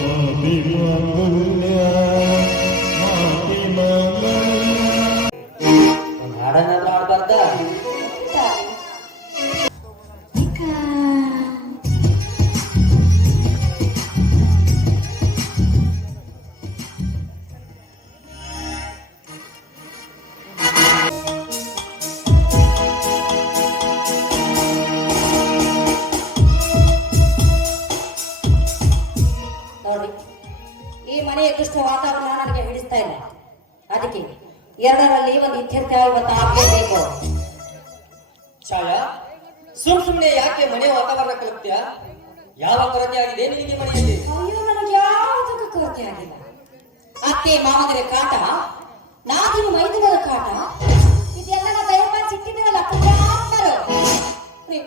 ಒಂದ್ ಅತ್ತೆ ಮಾಮದರ ಕಾಟ ನಾದಿನ ಮೈದನರ ಕಾಟ ಇದೆಲ್ಲ ದೈವ ಸಿಕ್ಕಿದ್ರಲ್ಲ ಪುಣ್ಯಾತ್ಮರು ರೀ,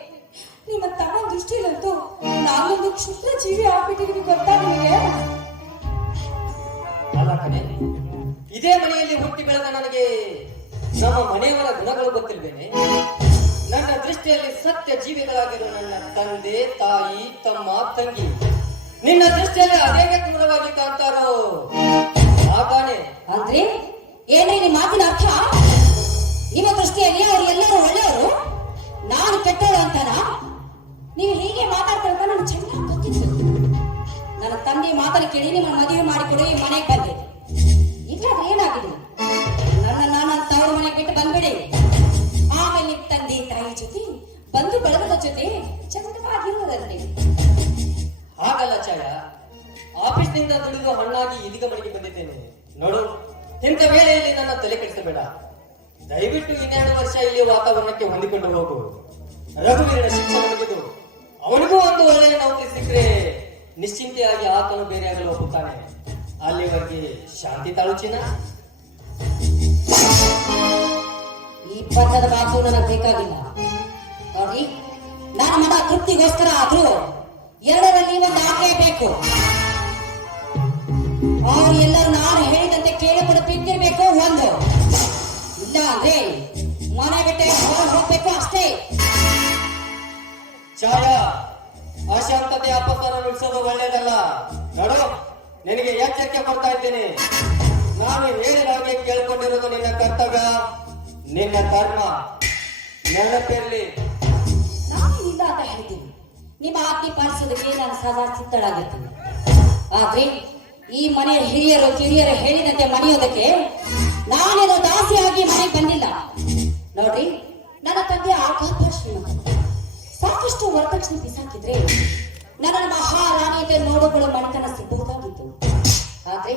ನಿಮ್ಮ ತಮ್ಮ ದೃಷ್ಟಿಲಂತೂ ನಾನೊಂದು ಕ್ಷುದ್ರ ಜೀವಿ ಆಗ್ಬಿಟ್ಟಿದ್ದೀನಿ ಗೊತ್ತಾ ನಿಮಗೆ? ಇದೇ ಮನೆಯಲ್ಲಿ ಹುಟ್ಟಿ ಬೆಳೆದ ನನಗೆ ನಮ್ಮ ಮನೆಯವರ ಗುಣಗಳು ಗೊತ್ತಿಲ್ವೇನೆ? ನನ್ನ ದೃಷ್ಟಿಯಲ್ಲಿ ಸತ್ಯ ಜೀವಿಗಳಾಗಿರೋ ನನ್ನ ತಂದೆ ತಾಯಿ ತಮ್ಮ ತಂಗಿ. ನಿನ್ನ ದೃಷ್ಟಿಯಲ್ಲಿ ಅದೇ ವ್ಯಕ್ತಿ ಕಾಣ್ತಾರೋ ತಾನೇ ಅಂದ್ರೆ ಏನ್ರಿ ನಿಮ್ಮ ಮಾತಿನ ಅರ್ಥ? ನಿಮ್ಮ ದೃಷ್ಟಿಯಲ್ಲಿ ಅವ್ರು ಎಲ್ಲರೂ ಒಳ್ಳೆಯವರು. ನಾನು ಕೆಟ್ಟವರು ಅಂತನ? ನೀವು ಹೀಗೆ ಮಾತಾಡ್ತಾರೆ ನಾನು ಚೆನ್ನಾಗಿ ಗೊತ್ತಿತ್ತು. ನನ್ನ ತಂದೆ ಮಾತನ್ನು ಕೇಳಿ ನಿಮ್ಮ ಮದುವೆ ಮಾಡಿಕೊಡು ಈ ಮನೆಗೆ ಬಂದೆ. ಇಲ್ಲಾದ್ರೆ ಏನಾಗಿದೆ? ನನ್ನ ನಾನು ತವರು ಮನೆಗೆ ಬಿಟ್ಟು ಬಂದ್ಬಿಡಿ. ಆಮೇಲೆ ನಿಮ್ಮ ತಂದೆ ತಾಯಿ ಜೊತೆ ಬಂದು ಬಳಗದ ಜೊತೆ ಚಂದವಾಗಿರುವುದರಲ್ಲಿ. ಹಾಗಲ್ಲ ಚಾಯ. ಆಫೀಸ್ನಿಂದ ದುಡಿದು ಹಣ್ಣಾಗಿ ಇದೀಗ ಮನೆಗೆ ನೋಡು ಇಂಥ ವೇಳೆಯಲ್ಲಿ ನನ್ನ ತಲೆ ಕೆಡಿಸಬೇಡ ದಯವಿಟ್ಟು ಇನ್ನೆರಡು ವರ್ಷ ಇಲ್ಲಿ ವಾತಾವರಣಕ್ಕೆ ಹೊಂದಿಕೊಂಡು ಹೋಗು. ರಘುವೀರನ ಶಿಕ್ಷಣ ಅವನಿಗೂ ಒಂದು ಒಳ್ಳೆಯ ನೌಕರಿ ಸಿಕ್ಕರೆ ನಿಶ್ಚಿಂತೆಯಾಗಿ ಆತನು ಬೇರೆಯಾಗಲು ಹೋಗುತ್ತಾನೆ ಅಲ್ಲಿವರೆಗೆ ಶಾಂತಿ ತಾಳುಚಿನ ಈ ಪಥದ ಮಾತು ನನಗೆ ಬೇಕಾಗಿಲ್ಲ. ನೋಡಿ, ನನ್ನ ಮನ ತೃಪ್ತಿಗೋಸ್ಕರ ಆದ್ರೂ ಎರಡರಲ್ಲಿ ಒಂದು ಆಗಲೇಬೇಕು ಅವ್ರು ಎಲ್ಲರೂ ನಾನು ಹೇಳಿದಂತೆ ಕೇಳಿಕೊಂಡು ಬಿದ್ದಿರ್ಬೇಕು ಒಂದು. ಇಲ್ಲ ಅಂದ್ರೆ ಮನೆ ಬಿಟ್ಟೆ ಹೊರ ಹೋಗ್ಬೇಕು ಅಷ್ಟೇ. ಛಾಯಾ ಅಶಾಂತತೆ ಅಪಸ್ವರ ನಡೆಸೋದು ಒಳ್ಳೇದಲ್ಲ. ನೋಡು ನಿನಗೆ ಎಚ್ಚರಿಕೆ ಕೊಡ್ತಾ ಇದ್ದೀನಿ. ನಾನು ಹೇಳಿದ ಹಾಗೆ ಕೇಳ್ಕೊಂಡಿರೋದು ನಿನ್ನ ಕರ್ತವ್ಯ ನಿನ್ನ ಧರ್ಮ. ನೆನಪಿರಲಿ. ಇಲ್ಲ ಅಂತ ಹೇಳ್ತೀನಿ ನಿಮ್ಮ ಆಜ್ಞೆ ಪಾಲಿಸೋದಕ್ಕೆ ನಾನು ಸದಾ ಸಿದ್ಧಳಾಗಿರ್ತೀನಿ. ಆದ್ರೆ ಈ ಮನೆಯ ಹಿರಿಯರು ಕಿರಿಯರು ಹೇಳಿದಂತೆ ಮನೆಯೋದಕ್ಕೆ ನಾನೇನು ದಾಸಿಯಾಗಿ ಮನೆಗೆ ಬಂದಿಲ್ಲ. ನೋಡ್ರಿ, ನನ್ನ ತಂದೆ ಆಘಾತ ಶ್ರೀಮಂತ. ಸಾಕಷ್ಟು ವರದಕ್ಷಿಣೆ ಬಿಸಾಕಿದ್ರೆ ನನ್ನ ಮಹಾರಾಣಿಯಂತೆ ನೋಡಿಕೊಳ್ಳುವ ಮನೆತನ ಸಿಗಬಹುದಾಗಿತ್ತು. ಆದ್ರೆ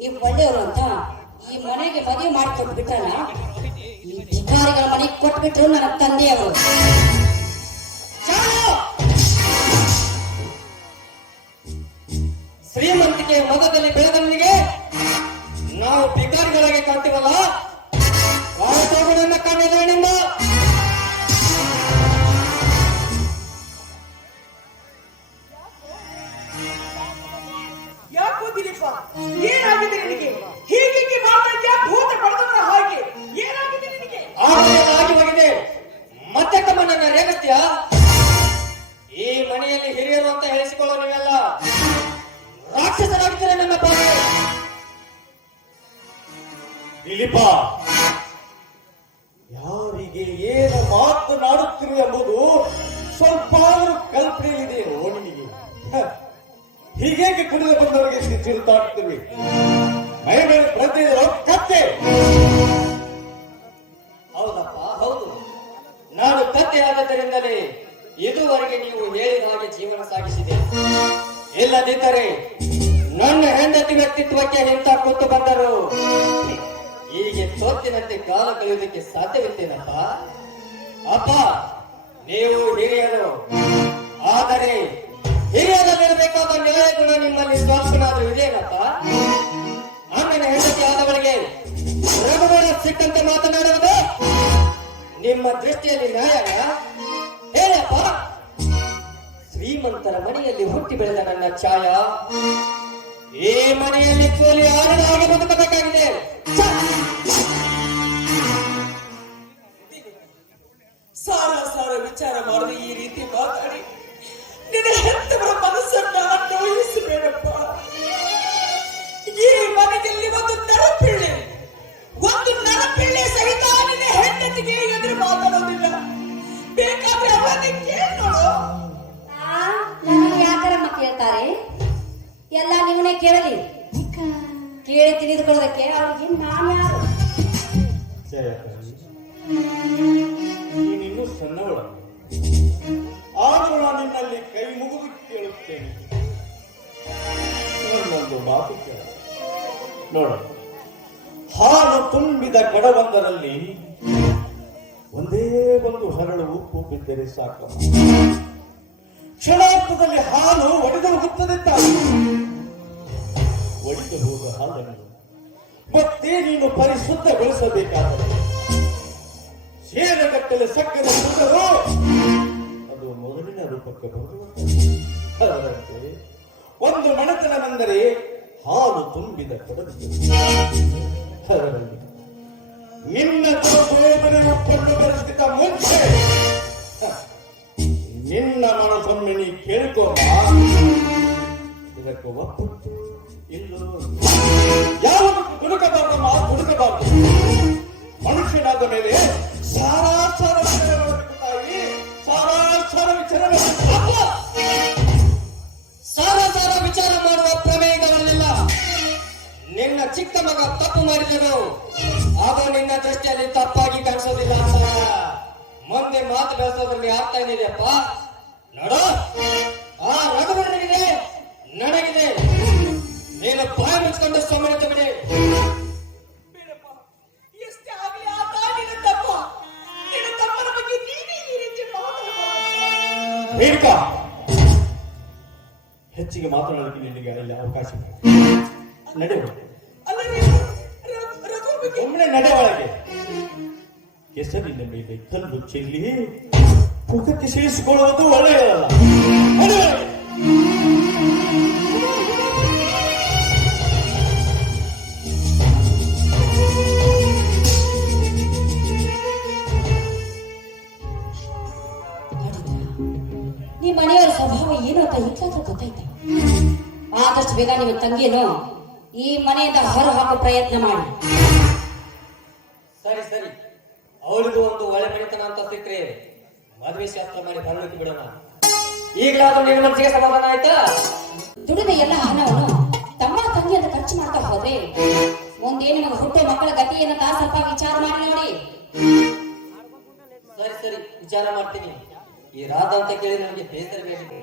ನೀವು ಒಳ್ಳೆಯವರು ಅಂತ ಈ ಮನೆಗೆ ಮದುವೆ ಮಾಡಿಕೊಟ್ಬಿಟ್ರಲ್ಲ, ಈ ಭಿಕಾರಿಗಳ ಮನೆಗೆ ಕೊಟ್ಬಿಟ್ರು ನನ್ನ ತಂದೆಯವರು. ಮಗದಲ್ಲಿ ಬೆಳೆದವನಿಗೆ ಹೀಗೇಕೆ ಕುಡಿದು ಬಂದವರಿಗೆ ಚಿರುತಾಡುತ್ತಿರುವೆ ಮೈ ಮೇಲೆ ಪ್ರತಿ ಕತ್ತೆ. ಹೌದಪ್ಪ, ಹೌದು. ನಾನು ಕತ್ತೆಯಾದದ್ದರಿಂದಲೇ ಇದುವರೆಗೆ ನೀವು ಹೇಳಿದ ಹಾಗೆ ಜೀವನ ಸಾಗಿಸಿದೆ. ಇಲ್ಲದಿದ್ದರೆ ನನ್ನ ಹೆಂಡತಿ ವ್ಯಕ್ತಿತ್ವಕ್ಕೆ ಹಿಂತ ಕೂತು ಬಂದರು ಹೀಗೆ ಸೋತಿನಂತೆ ಕಾಲ ಕಳೆಯುವುದಕ್ಕೆ ಸಾಧ್ಯವಿತ್ತೇನಪ್ಪ? ಅಪ್ಪ, ನೀವು ಹಿರಿಯರು, ಆದರೆ ಹಿರಿಯರಲ್ಲಿರಬೇಕಾದ ನ್ಯಾಯ ಗುಣ ನಿಮ್ಮಲ್ಲಿ ಸ್ವಾಸ್ಥನಾದ್ರೂ ಇದೆಯೇನಪ್ಪ ಆಮೇಲೆ ಹೆಂಡತಿ ಆದವರಿಗೆ ರಘುವರ ಸಿಕ್ಕಂತೆ ಮಾತನಾಡುವುದು ನಿಮ್ಮ ದೃಷ್ಟಿಯಲ್ಲಿ ನ್ಯಾಯ ಹೇಳಪ್ಪ. ಶ್ರೀಮಂತರ ಮನೆಯಲ್ಲಿ ಹುಟ್ಟಿ ಬೆಳೆದ ನನ್ನ ಛಾಯ, ಈ ಮನೆಯಲ್ಲಿ ಕೂಲಿ ಆಡದ ಹಾಗೆ ಬದುಕಬೇಕಾಗಿದೆ ಹಾಲು ತುಂಬಿದ ಕಡವೊಂದರಲ್ಲಿ ಒಂದೇ ಒಂದು ಹರಳು ಉಪ್ಪು ಬಿದ್ದರೆ ಸಾಕು. ಕ್ಷಣಾರ್ಥದಲ್ಲಿ ಹಾಲು ಒಡೆದು ಹೋಗುತ್ತದೆ ಒಡೆದು ಹೋದ ಹಾಲನ್ನು ಮತ್ತೆ ನೀನು ಪರಿಶುದ್ಧಗೊಳಿಸಬೇಕಾದರೆ ಸೇರಗಟ್ಟಲೆ ಸಕ್ಕರೆ ಸುಂದರು ಅದು ಮೊದಲಿನ ರೂಪಕ್ಕೆ ಬರುವಂತೆ ಒಂದು ಮಣತನವೆಂದರೆ ಹಾಲು ತುಂಬಿದ ಕೊಡಲು ಅದರಲ್ಲಿ ನಿನ್ನ ತೋಟನೆ ಒಪ್ಪಂದು ಬೆರೆಸಿದ ಮುಂಚೆ ನಿನ್ನ ಮನಸ್ಸೊಮ್ಮೆ ನೀ ಕೇಳ್ಕೋ ಇದಕ್ಕೆ ಒಪ್ಪು. ಇಲ್ಲೋ ಯಾವ ಹುಡುಕಬಾರ್ದಮ್ಮ ಹುಡುಕಬಾರ್ದು. ಮನುಷ್ಯನಾದ ಮೇಲೆ ಸಾರಾಸಾರ ಚಿಕ್ಕ ಮಗ ತಪ್ಪು ಮಾಡಿದರು. ಅದು ನಿನ್ನ ದೃಷ್ಟಿಯಲ್ಲಿ ತಪ್ಪಾಗಿ ಕಾಣಿಸೋದಿಲ್ಲ ಅಂತ. ಮುಂದೆ ಮಾತು ಬೆಳೆಸೋದ್ರಲ್ಲಿ ಅರ್ಥ ಏನಿದೆಯಪ್ಪ ನೋಡು. ಆ ರಘುವರನಿಗಿದೆ ನನಗಿದೆ. ನೀನು ಬಾಯಿ ಮುಚ್ಕೊಂಡು ಸಮಾಜ ಬಿಡಿ ಹೆಚ್ಚಿಗೆ ಮಾತನಾಡಲಿಕ್ಕೆ ನಿನಗೆ ಅಲ್ಲಿ ಅವಕಾಶ. ನಡೆಯುವ ಒಮ್ಮೆ ನಡೆ ಒಳಗೆ. ಕೆಸರಿನ ಮೇಲೆ ಕಲ್ಲು ಚೆಲ್ಲಿ ಮುಖಕ್ಕೆ ಸೇರಿಸಿಕೊಳ್ಳುವುದು ಒಳ್ಳೆಯದಲ್ಲ. ಮನೆಯವರ ಸ್ವಭಾವ ಏನು ಅಂತ ಈಗಾದ್ರೂ ಗೊತ್ತಾಯ್ತಾ. ಆದಷ್ಟು ಬೇಗ ನಿಮ್ಮ ತಂಗಿಯನ್ನು ಈ ಮನೆಯಿಂದ ಹೊರ ಹಾಕೋ ಪ್ರಯತ್ನ ಮಾಡಿ ಸರಿ ಸರಿ ಅವಳಿಗೂ ಒಂದು ಒಳ್ಳೆ ಮನೆತನ ಅಂತ ಸಿಕ್ಕರೆ ಮದುವೆ ಶಾಸ್ತ್ರ ಮಾಡಿ ಬರಲಿಕ್ಕೆ ಬಿಡೋಣ. ಈಗಲಾದ್ರೂ ನಿನ್ನ ಮನಸ್ಸಿಗೆ ಸಮಾಧಾನ ಆಯ್ತಾ? ದುಡಿದ ಎಲ್ಲ ಹಣವನ್ನು ತಮ್ಮ ತಂಗಿಯನ್ನ ಅಂತ ಖರ್ಚು ಮಾಡ್ತಾ ಹೋದ್ರೆ ಮುಂದೆ ನಿಮಗೆ ಹುಟ್ಟೋ ಮಕ್ಕಳ ಗತಿಯನ್ನು ತಾ ಸ್ವಲ್ಪ ವಿಚಾರ ಮಾಡಿ ನೋಡಿ. ಸರಿ ಸರಿ ವಿಚಾರ ಮಾಡ್ತೀನಿ. ಈ ರಾಧ ಅಂತ ಕೇಳಿ ನನಗೆ ಬೇಸರ ಬೇಕು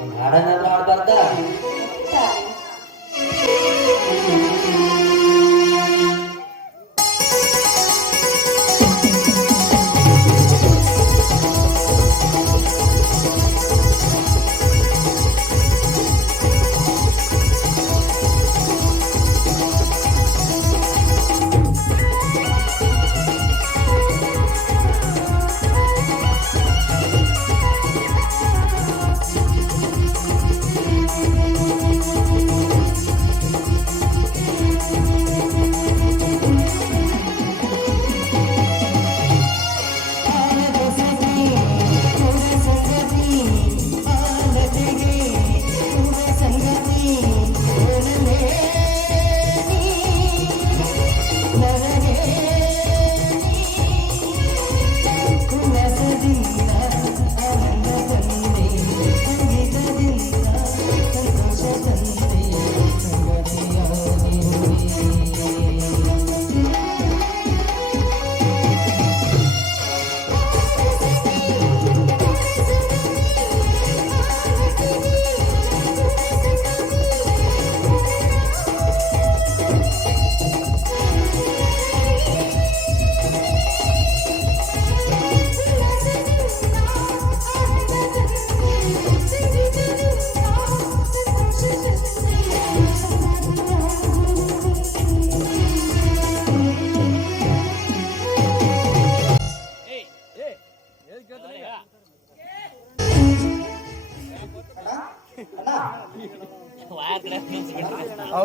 ಒಂದು ಹಾಡನ್ನಾದ್ರೂ ಆಡ್ಬಾರ್ದಾ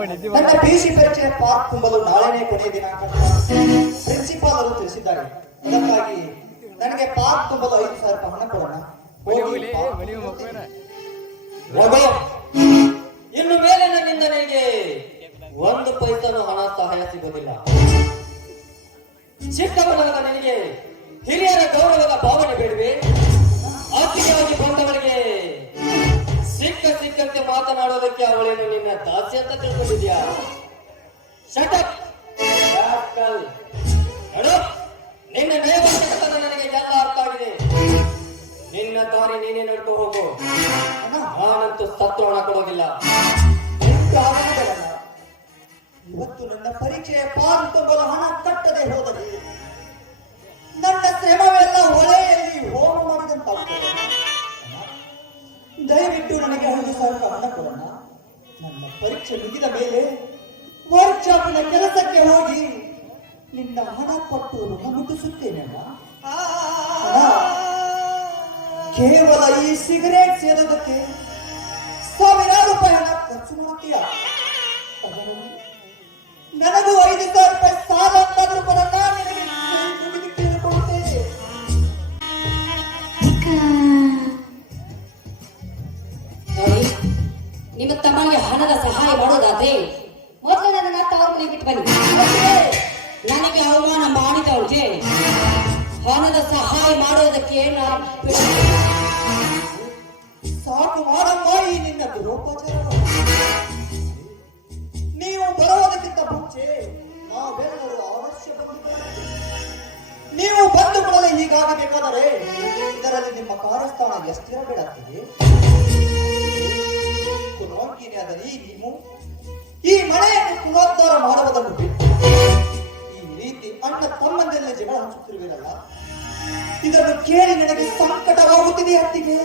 ನನ್ನ ಪಿಸಿ ಪರೀಕ್ಷೆ ಪಾರ್ಕ್ ತುಂಬಲು ನಾಳೆನೇ ಕೊನೆಯ ದಿನಾಂಕ ಪ್ರಿನ್ಸಿಪಾಲ್ ಅವರು ತಿಳಿಸಿದ್ದಾರೆ. ಅದಕ್ಕಾಗಿ ನನಗೆ ಪಾರ್ಕ್ ತುಂಬಲು ಐದು ಸಾವಿರ ರೂಪಾಯಿ ಹಣ ಕೊಡೋಣ. ಇನ್ನು ಮೇಲೆ ನನ್ನಿಂದ ನನಗೆ ಒಂದು ಪೈಸನು ಹಣ ಸಹಾಯ ಸಿಗೋದಿಲ್ಲ. ಚಿಕ್ಕವನಾದ ನನಗೆ ಹಿರಿಯರ ಗೌರವದ ಭಾವನೆ ಬೇಡವೆ? ಆರ್ಥಿಕವಾಗಿ ಬಂದವರಿಗೆ ಸಿಕ್ಕ ಸಿಕ್ಕಂತೆ ಮಾತನಾಡೋದಕ್ಕೆ ಅವಳೇನು ನಿನ್ನ ದಾಸಿ ಅಂತ ತಿಳ್ಕೊಂಡಿದ್ಯಾ? ಶಟಪ್ ತಮ್ಮನಿಗೆ ಹಣದ ಸಹಾಯ ಮಾಡೋದಾದ್ರೆ ಮೊದಲು ನನ್ನ ತವರ ಮನೆ ಬಿಟ್ಟು ಬನ್ನಿ. ನನಗೆ ಅವಮಾನ ಮಾಡಿದವಳಿಗೆ ಹಣದ ಸಹಾಯ ಮಾಡೋದಕ್ಕೆ. ಸಾಕು ಮಾಡಮ್ಮ ಈ ನಿನ್ನ ನೀವು ಬರೋದಕ್ಕಿಂತ ಮುಂಚೆ ನಾವೆಲ್ಲರೂ ಅವಶ್ಯ ನೀವು ಬಂದು ಕೂಡಲೇ ಹೀಗಾಗಬೇಕಾದರೆ ಇದರಲ್ಲಿ ನಿಮ್ಮ ಕಾರ್ಯಸ್ಥಾನ ಎಷ್ಟಿರಬೇಡಾಗ್ತದೆ ಕುನೋಕಿನಿಯಾದರೆ ನೀವು, ಈ ಮನೆಯನ್ನು ಪುನೋದ್ಧಾರ ಮಾಡುವುದನ್ನು ಬಿಟ್ಟು ಈ ರೀತಿ ಅಣ್ಣ ತಮ್ಮಂದೆಲ್ಲ ಜಗಳ ಹಂಚುತ್ತಿರುವಿರಲ್ಲ? ಇದನ್ನು ಕೇಳಿ ನನಗೆ ಸಂಕಟವಾಗುತ್ತಿದೆ ಅತ್ತಿಗೆ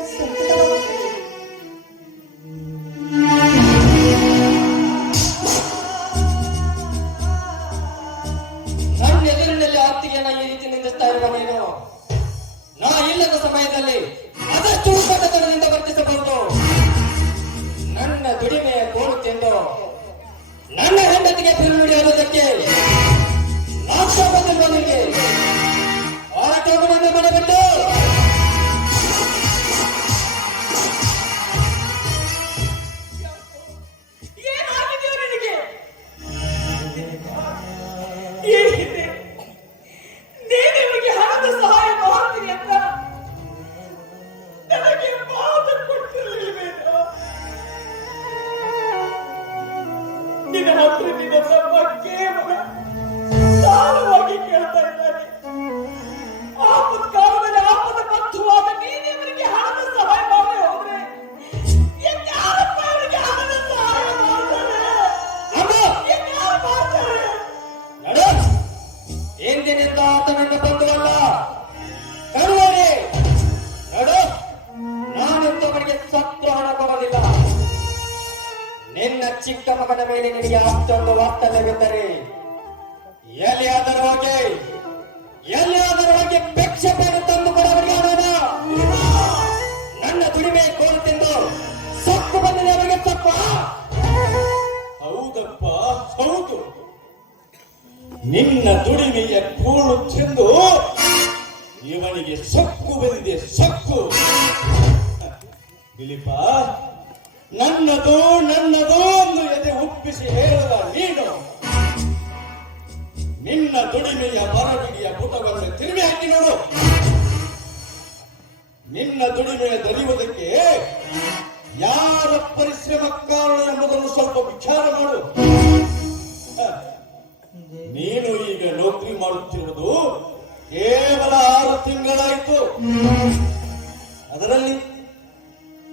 ನಿನ್ನ ಹತ್ರ ನಿನ್ನ ತಮ್ಮ ಕೇವಲ ಚಿಕ್ಕ ಮಗನ ಮೇಲೆ ನಿನಗೆ ಅಷ್ಟೊಂದು ವಾಸ್ತವ್ಯವಿದ್ದರೆ ಎಲ್ಲಿಯಾದರೂ ಹೋಗಿ ಎಲ್ಲಿಯಾದರೂ ಹೋಗಿ ಪ್ರೇಕ್ಷಕರು ತಂದು ಕೊಡೋರಿಗೆ ನನ್ನ ದುಡಿಮೆ ಕೋಲು ತಿಂದು ಸೊಕ್ಕು ಬಂದಿದೆ ಅವರಿಗೆ ತಪ್ಪ ಹೌದಪ್ಪ, ಹೌದು. ನಿನ್ನ ದುಡಿಮೆಯ ಕೂಳು ಚೆಂದು ಇವನಿಗೆ ಸೊಕ್ಕು ಬಂದಿದೆ, ಸೊಕ್ಕು. ದಿಲೀಪ ನನ್ನದು ನನ್ನದು ಎಂದು ಎದೆ ಉಪ್ಪಿಸಿ ಹೇಳದ ನೀನು. ನಿನ್ನ ದುಡಿಮೆಯ ಬರಬಿಡಿಯ ಪುಟವನ್ನು ತಿರುಗಿ ಹಾಕಿ ನೋಡು. ನಿನ್ನ ದುಡಿಮೆಯ ದರಿಯುವುದಕ್ಕೆ ಯಾರ ಪರಿಶ್ರಮ ಕಾರಣ ಎಂಬುದನ್ನು ಸ್ವಲ್ಪ ವಿಚಾರ ಮಾಡು. ನೀನು ಈಗ ನೌಕರಿ ಮಾಡುತ್ತಿರುವುದು ಕೇವಲ ಆರು ತಿಂಗಳಾಯಿತು. ಅದರಲ್ಲಿ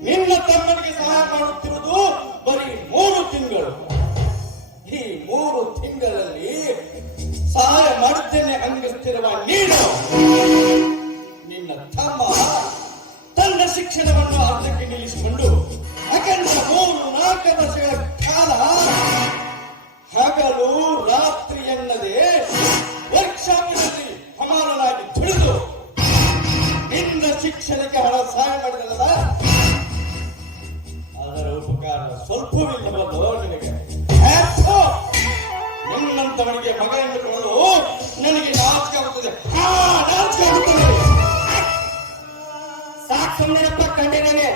ನಿನ್ನ ತಮ್ಮನಿಗೆ ಸಹಾಯ ಮಾಡುತ್ತಿರುವುದು ಬರೀ ಮೂರು ತಿಂಗಳು. ಈ ಮೂರು ತಿಂಗಳಲ್ಲಿ ಸಹಾಯ ಮಾಡುತ್ತೇನೆ ಹಂಗಿಸ್ತಿರುವ ನೀನು, ನಿನ್ನ ತಮ್ಮ ತನ್ನ ಶಿಕ್ಷಣವನ್ನು ಅರ್ಧಕ್ಕೆ ನಿಲ್ಲಿಸಿಕೊಂಡು ಅಖಂಡ ಮೂರು ನಾಲ್ಕು ವರ್ಷಗಳ ಕಾಲ ಹಗಲು ರಾತ್ರಿ ಎನ್ನದೆ ವರ್ಕ್ಶಾಪಿನಲ್ಲಿ ಸಮಾನನಾಗಿ ದುಡಿದು ನಿನ್ನ ಶಿಕ್ಷಣಕ್ಕೆ ಹಣ ಸಹಾಯ ಮಾಡಿದಲ್ಲ ಉಪಕಾರ ಸ್ವಲ್ಪವಿಲ್ಲವಲ್ಲೋ ನಿನಗೆ. ನಿನ್ನಂತವನಿಗೆ ಮಗ ಎಂದುಕೊಂಡು ನನಗೆ ನಾಚಿಕೆ ಆಗುತ್ತದೆ. ನಾಚಿಕೆ ಆಗುತ್ತದೆ. ಸಾಕ್ ಸುಮ್ಮನೆಪ್ಪ ಕಂಡಿದ್ದೇನೆ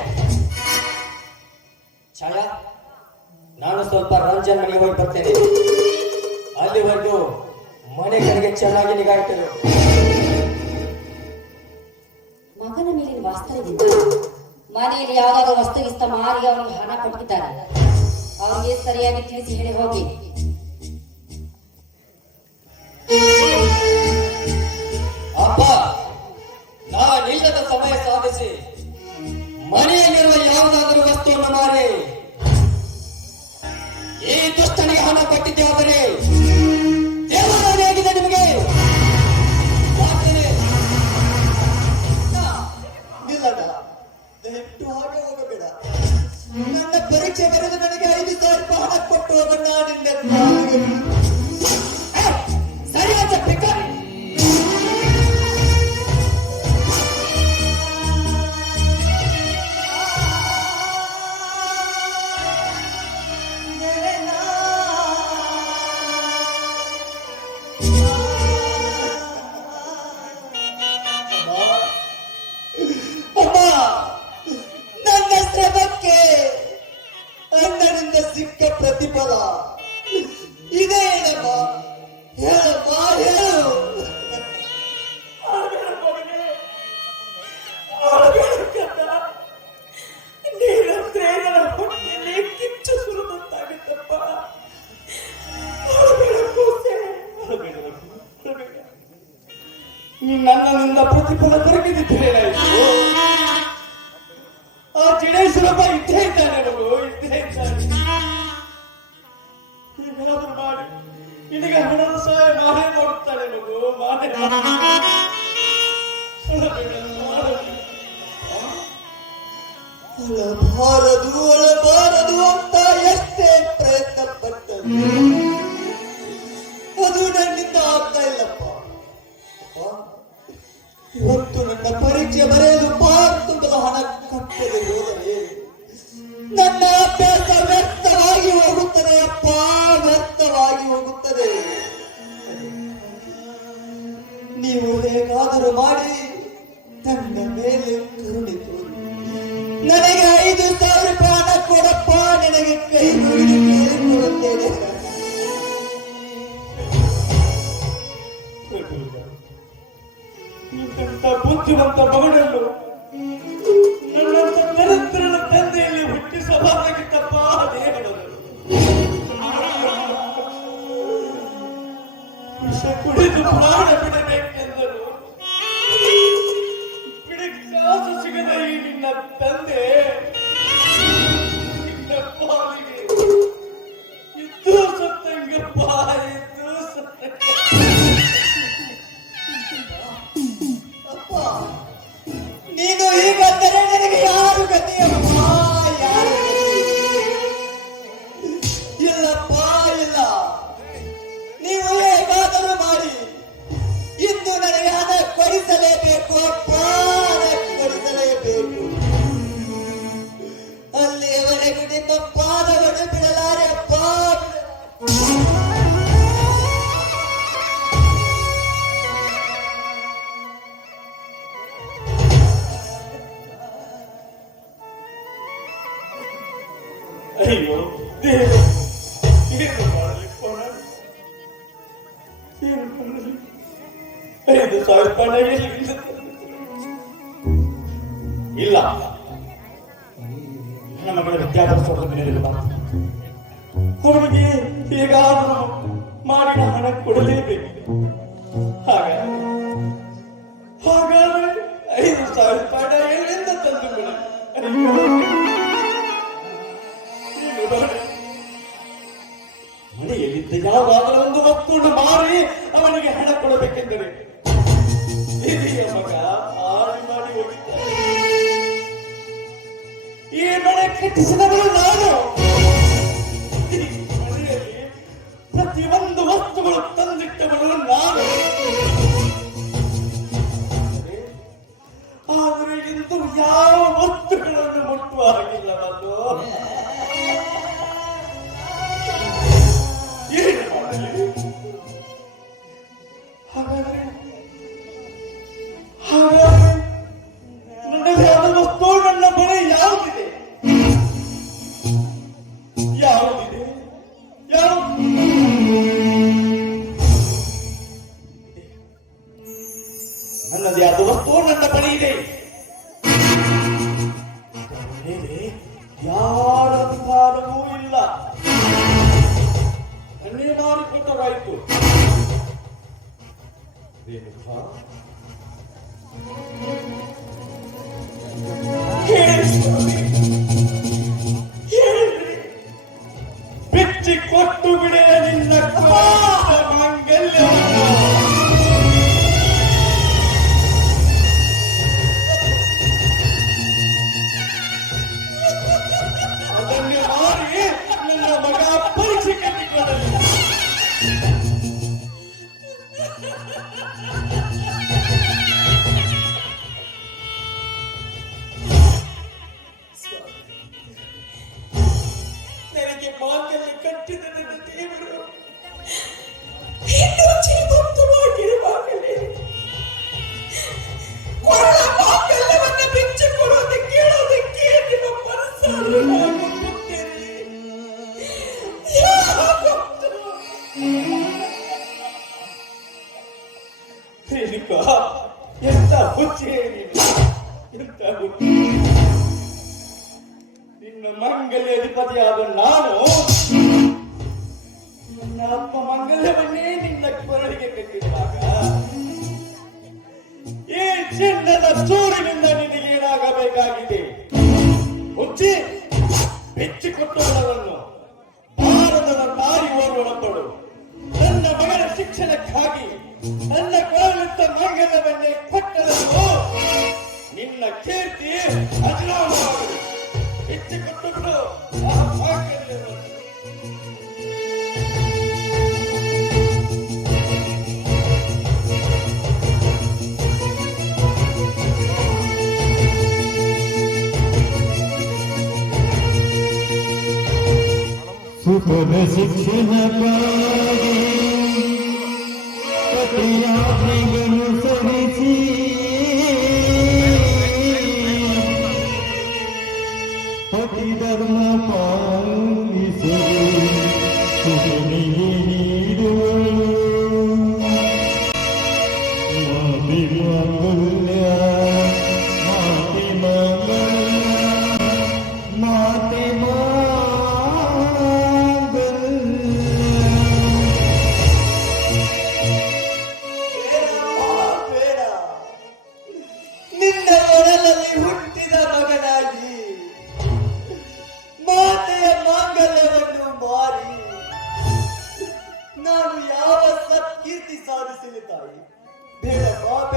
ಛಾಯಾ, ನಾನು ಸ್ವಲ್ಪ ರಂಜನ್ ಮನೆಗೆ ಹೋಗಿ ಬರ್ತೇನೆ. ಅಲ್ಲಿವರೆಗೂ ಮನೆ ಕಡೆಗೆ ಚೆನ್ನಾಗಿ ನಿಗಾ ಇಟ್ಟರು ಮಗನ ಮೇಲಿನ ವಾಸ್ತವದಿಂದ ಮನೆಯಲ್ಲಿ ಯಾವಾಗ ವಸ್ತು ಇಷ್ಟ ಮಾರಿ ಅವ್ರಿಗೆ ಹಣ ಕೊಟ್ಟಿದ್ದಾರೆ ಅವ್ರಿಗೆ ಸರಿಯಾಗಿ ತಿಳಿಸಿ ಹೇಳಿ ಹೋಗಿ. ಅಪ್ಪ ನಾನಿಲ್ಲದ ಸಮಯ ಸಾಧಿಸಿ. ಮನೆಯಲ್ಲಿರುವ ಯಾವುದಾದರೂ ವಸ್ತುವನ್ನು ಮಾರಿ. ಈ ದುಷ್ಟನಿಗೆ ಹಣ ಕೊಟ್ಟಿದ್ದೆ ಆದರೆ ತೆಗೆದು ನನಗೆ ಐದು ಸಾವಿರ ರೂಪಾಯಿ ಕೊಟ್ಟು ನನ್ನ ನಿನ್ನ ಸರಿ ಸರಿಯಾದ Hatta കൊണ്ട് മാറി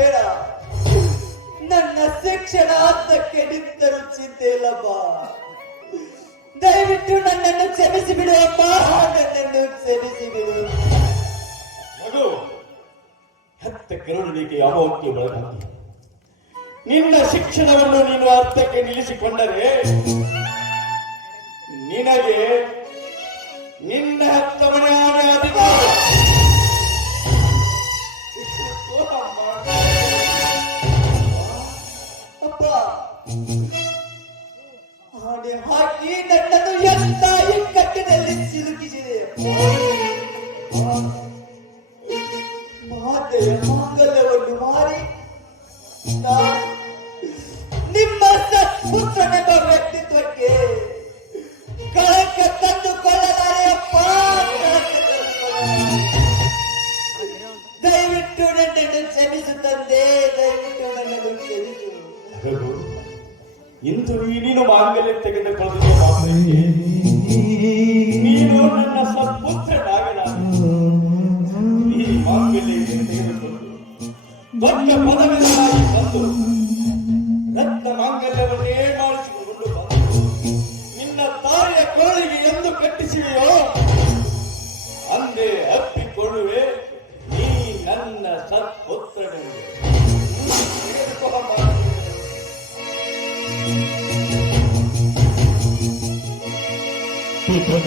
ಬೇಡ. ನನ್ನ ಶಿಕ್ಷಣ ಹತ್ತಕ್ಕೆ ನಿಂತರು ಚಿಂತೆ ಇಲ್ಲಪ್ಪ ದಯವಿಟ್ಟು ನನ್ನನ್ನು ಕ್ಷಮಿಸಿ ಬಿಡುವಪ್ಪ ನನ್ನನ್ನು ಕ್ಷಮಿಸಿ ಬಿಡು. ಮಗು, ಹತ್ತ ಕರುಣಿಗೆ ಅಮೋಕ್ಯ ಬಳಕೆ ನಿನ್ನ ಶಿಕ್ಷಣವನ್ನು ನೀನು ಅರ್ಥಕ್ಕೆ ನಿಲ್ಲಿಸಿಕೊಂಡರೆ, ನಿನಗೆ ನಿನ್ನ ಹತ್ತ ಮನೆಯಾದ ಅಧಿಕಾರ ಸಿಲುಕಿಸಿದೆ ಮಾತೆಯ ಮಾಂಗಲ್ಯವನ್ನು ಮಾರಿ ನಾನು ನಿಮ್ಮ ಸತ್ಪುತ್ರನೆಂಬ ವ್ಯಕ್ತಿತ್ವಕ್ಕೆ ಕಳಂಕ ತಂದುಕೊಳ್ಳಲಾರೆ ಅಪ್ಪ ಕಳಂಕ ತಂದುಕೊಳ್ಳಲಾರೆ. ದಯವಿಟ್ಟು ನನ್ನನ್ನು ಕ್ಷಮಿಸು ತಂದೆ ದಯವಿಟ್ಟು ನನ್ನನ್ನು ಕ್ಷಮಿಸು ಇಂದು ನೀನು ಮಾಂಗಲ್ಯ ತೆಗೆದುಕೊಳ್ಳುವ ದೊಡ್ಡ ಪದವಿಗಳಾಗಿ ಬಂದು ರಕ್ತ ಮಾಂಗಲ್ಯವನ್ನೇ ಮಾಡಿಸಿಕೊಂಡು ನಿನ್ನ ತಾಯಿಯ ಕೊರಳಿಗೆ ಎಂದು ಕಟ್ಟಿಸಿವೆಯೋ, ಅಂದೇ ಅಪ್ಪಿಕೊಳ್ಳುವೆ, ನೀ ನನ್ನ ಸತ್ಪುತ್ರನೆಂದು ತೆಗೆದುಕೋ ಮಾಂಗಲ್ಯ. ಪಿತನ